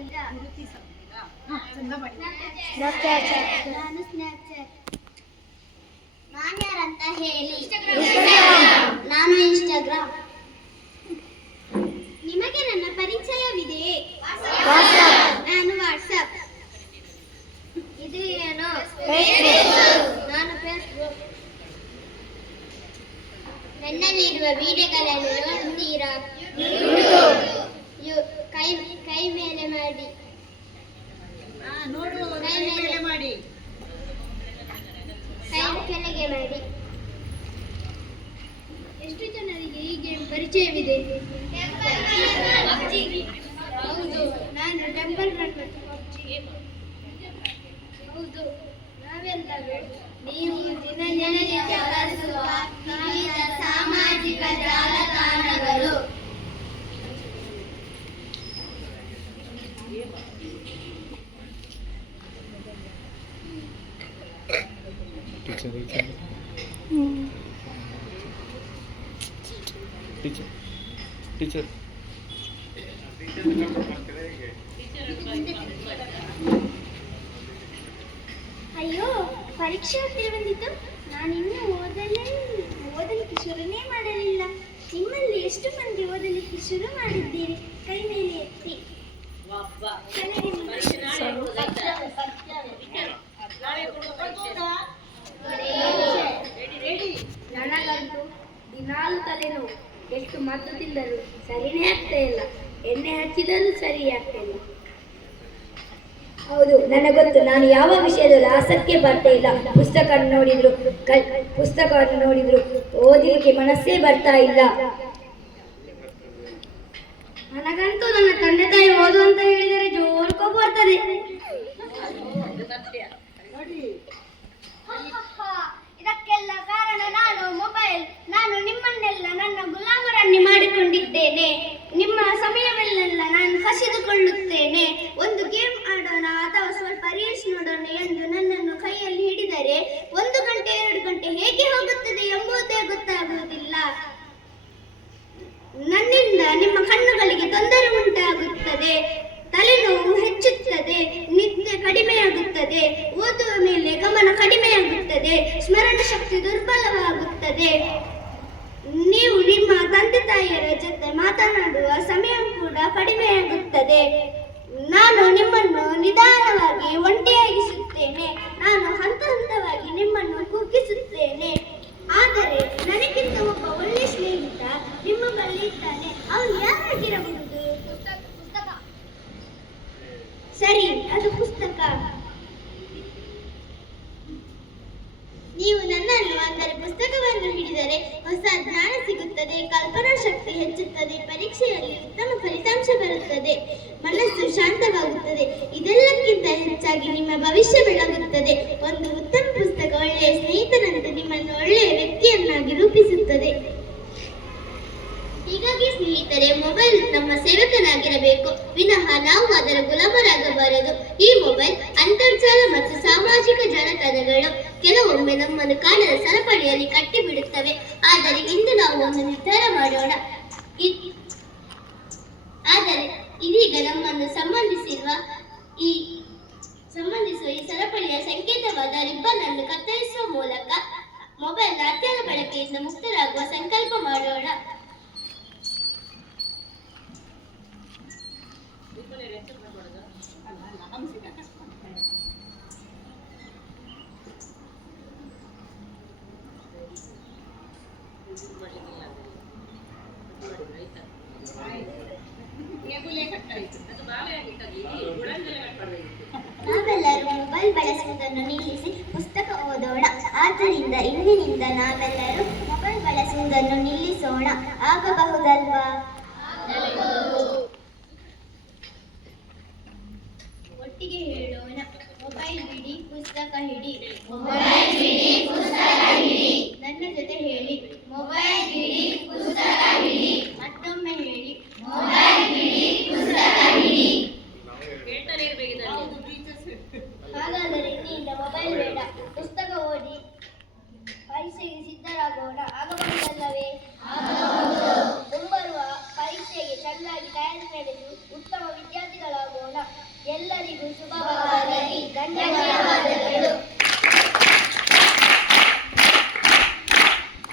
ನಾನು ಸ್ನ್ಯಾಪ್ಚಾಟ್. ನಾನ್ಯಾರಂತ ಹೇಳಿ. ನಾನು ಇನ್ಸ್ಟಾಗ್ರಾಮ್. ನಿಮಗೆ ನನ್ನ ಪರಿಚಯವಿದೆಯೇ? ನಾನು ವಾಟ್ಸಪ್. ಇದು ಏನು? ನಾನು ಫೇಸ್ಬುಕ್. ನನ್ನಲ್ಲಿರುವ ವಿಡಿಯೋಗಳನ್ನು ನೋಡುತ್ತೀರಾ? ಕೈ ಮೇಲೆ ಮಾಡಿ. ಕೈ ಕೆಳಗೆ ಮಾಡಿ. ಎಷ್ಟು ಜನರಿಗೆ ಈ ಗೇಮ್ ಪರಿಚಯವಿದೆ? ಹೌದು, ನಾನು ಟೆಂಪಲ್ ರನ್ ಮತ್ತು ಪಬ್ಜಿ. ಹೌದು, ನಾವೆಲ್ಲರೂ. ನೀವು ದಿನನಿತ್ಯ ಬಳಸುವ ವಿವಿಧ ಸಾಮಾಜಿಕ ಜಾಲತಾಣಗಳು. ಟೀಚರ್ ಅಯ್ಯೋ, ಪರೀಕ್ಷೆ ಹತ್ತಿರ ಬಂದಿತ್ತು. ನಾನಿನ್ನೂ ಓದಲಿಕ್ಕೆ ಶುರುನೇ ಮಾಡಲಿಲ್ಲ. ನಿಮ್ಮಲ್ಲಿ ಎಷ್ಟು ಮಂದಿ ಓದಲಿಕ್ಕೆ ಶುರು ಮಾಡಿದ್ದೀರಿ? ಕೈ ಮೇಲೆ ಎತ್ತಿ. ನನಗಂತೂ ದಿನಾಲು ತಲೆನೋವು. ಎಷ್ಟು ಮದ್ದು ತಿಂದರೂ ಸರಿನೇ ಆಗ್ತಾ ಇಲ್ಲ. ಎಣ್ಣೆ ಹಚ್ಚಿದರೂ ಸರಿ ಆಗ್ತಾ ಇಲ್ಲ. ಹೌದು, ನನಗೊತ್ತು. ನಾನು ಯಾವ ವಿಷಯದಲ್ಲೂ ಆಸಕ್ತಿ ಬರ್ತಾ ಇಲ್ಲ. ಪುಸ್ತಕವನ್ನು ನೋಡಿದ್ರು ಓದಲಿಕ್ಕೆ ಮನಸ್ಸೇ ಬರ್ತಾ ಇಲ್ಲ. ನನಗಂತೂ ನನ್ನ ತಂದೆ ತಾಯಿ ಓದು ಅಂತ ಹೇಳಿದರೆ ಜೋರು ಕೋಪ ಬರ್ತದೆ. ಇದಕ್ಕೆಲ್ಲ ಕಾರಣ ಮೊಬೈಲ್. ನಾನು ನಿಮ್ಮನ್ನೆಲ್ಲ ನನ್ನ ಗುಲಾಮರನ್ನೇ ಮಾಡಿಕೊಂಡಿದ್ದೇನೆ. ನಿಮ್ಮ ಸಮಯವೆಲ್ಲ ನಾನು ಕಸಿದುಕೊಳ್ಳುತ್ತೇನೆ. ಒಂದು ಗೇಮ್ ಆಡೋಣ ಅಥವಾ ಸ್ವಲ್ಪ ರೀಲ್ಸ್ ನೋಡೋಣ ಎಂದು ನನ್ನನ್ನು ಕೈಯಲ್ಲಿ ಹಿಡಿದರೆ 1 ಗಂಟೆ 2 ಗಂಟೆ ಹೇಗೆ ಹೋಗುತ್ತದೆ ಎಂಬುದೇ ಗೊತ್ತಾಗುವುದಿಲ್ಲ. ನನ್ನಿಂದ ನಿಮ್ಮ ಕಣ್ಣುಗಳಿಗೆ ತೊಂದರೆ ಉಂಟಾಗುತ್ತದೆ, ತಲೆನೋವು ಹೆಚ್ಚುತ್ತದೆ, ನಿದ್ದೆ ಕಡಿಮೆಯಾಗುತ್ತದೆ, ಓದುವ ಮೇಲೆ ಗಮನ ಕಡಿಮೆಯಾಗುತ್ತದೆ, ಸ್ಮರಣ ಶಕ್ತಿ ದುರ್ಬಲವಾಗುತ್ತದೆ. ನೀವು ನಿಮ್ಮ ತಂದೆ ತಾಯಿಯರ ಜೊತೆ ಮಾತನಾಡುವ ಸಮಯ ಕೂಡ ಕಡಿಮೆಯಾಗುತ್ತದೆ. ನಾನು ನಿಮ್ಮನ್ನು ನಿಧಾನವಾಗಿ ಒಂಟಿಯಾಗಿಸುತ್ತೇನೆ. ನಾನು ಹಂತ ಹಂತವಾಗಿ ನಿಮ್ಮನ್ನು ಕುಗ್ಗಿಸುತ್ತೇನೆ. ಆದರೆ ನನಗಿಂತ ಒಬ್ಬ ಒಳ್ಳೆ ಸ್ನೇಹಿತ ನಿಮ್ಮ ಬಳಿ ಇದ್ದಾನೆ. ಅವನು ಯಾರಾಗಿರಬಹುದು? ಸರಿ, ಅದು ಪುಸ್ತಕ. ನೀವು ನನ್ನನ್ನು ಅಂದರೆ ಪುಸ್ತಕವನ್ನು ಹಿಡಿದರೆ ಹೊಸ ಜ್ಞಾನ ಸಿಗುತ್ತದೆ, ಕಲ್ಪನಾ ಶಕ್ತಿ ಹೆಚ್ಚುತ್ತದೆ, ಪರೀಕ್ಷೆಯಲ್ಲಿ ಉತ್ತಮ ಫಲಿತಾಂಶ ಬರುತ್ತದೆ, ಮನಸ್ಸು ಶಾಂತವಾಗುತ್ತದೆ. ಇದೆಲ್ಲಕ್ಕಿಂತ ಹೆಚ್ಚಾಗಿ ನಿಮ್ಮ ಭವಿಷ್ಯ ಬೆಳಗುತ್ತದೆ. ಒಂದು ಉತ್ತಮ ಪುಸ್ತಕ ಒಳ್ಳೆಯ ಸ್ನೇಹಿತನಂತೆ ನಿಮ್ಮನ್ನು ಒಳ್ಳೆಯ ವ್ಯಕ್ತಿಯನ್ನಾಗಿ ರೂಪಿಸುತ್ತದೆ. ಹೀಗಾಗಿ ಸ್ನೇಹಿತರೆ, ಮೊಬೈಲ್ ನಮ್ಮ ಸೇವಕನಾಗಿರಬೇಕು, ವಿನಃ ನಾವು ಅದರ ಗುಲಾಮರಾಗಬಾರದು. ಈ ಮೊಬೈಲ್, ಅಂತರ್ಜಾಲ ಮತ್ತು ಸಾಮಾಜಿಕ ಜಾಲತಾಣಗಳು ಕೆಲವೊಮ್ಮೆ ನಮ್ಮನ್ನು ಕಾಣದ ಸರಪಳಿಯಲ್ಲಿ ಕಟ್ಟಿಬಿಡುತ್ತವೆ. ಆದರೆ ಇಂದು ನಾವು ಒಂದು ನಿರ್ಧಾರ ಮಾಡೋಣ. ಆದರೆ ಇದೀಗ ನಮ್ಮನ್ನು ಸಂಬಂಧಿಸುವ ಈ ಸರಪಳಿಯ ಸಂಕೇತವಾದ ರಿಬ್ಬನ್ ಅನ್ನು ಕತ್ತರಿಸುವ ಮೂಲಕ ಮೊಬೈಲ್ನ ಅತ್ಯಂತ ಬಳಕೆಯಿಂದ ಮುಕ್ತರಾಗುವ ಸಂಕಲ್ಪ ಮಾಡೋಣ. ನಾವೆಲ್ಲರೂ ಮೊಬೈಲ್ ಬಳಸುವುದನ್ನು ನಿಲ್ಲಿಸಿ ಪುಸ್ತಕ ಓದೋಣ. ಆದ್ದರಿಂದ ಇಂದಿನಿಂದ ನಾವೆಲ್ಲರೂ ಮೊಬೈಲ್ ಬಳಸುವುದನ್ನು ನಿಲ್ಲಿಸೋಣ. ಆಗಬಹುದಲ್ವಾ? ಒಟ್ಟಿಗೆ ಹೇಳೋಣ. ಮೊಬೈಲ್ ಬಿಡಿ, ಪುಸ್ತಕ ಹಿಡಿ. ಮೊಬೈಲ್ ಬಿಡಿ, ಪುಸ್ತಕ ಹಿಡಿ. ನನ್ನ ಜೊತೆ ಹೇಳಿ. ಮೊಬೈಲ್ ಬಿಡಿ, ಪುಸ್ತಕ ಹಿಡಿ. ಮತ್ತೊಮ್ಮೆ ಹೇಳಿ. ಮೊಬೈಲ್ ಬಿಡಿ, ಪುಸ್ತಕ ಹಿಡಿ. ಹಾಗಾದರೆ ಇನ್ನಿಂದ ಮೊಬೈಲ್ ಬೇಡ, ಪುಸ್ತಕ ಓದಿ ಪರೀಕ್ಷೆಗೆ ಸಿದ್ಧರಾಗೋಣ. ಆಗಬಹುದಲ್ಲವೇ? ಮುಂಬರುವ ಪರೀಕ್ಷೆಗೆ ಚೆನ್ನಾಗಿ ತಯಾರಿ ನಡೆಸಿ ಉತ್ತಮ ವಿದ್ಯಾರ್ಥಿಗಳಾಗೋಣ. ಎಲ್ಲರಿಗೂ ಶುಭವಾಗಲಿ.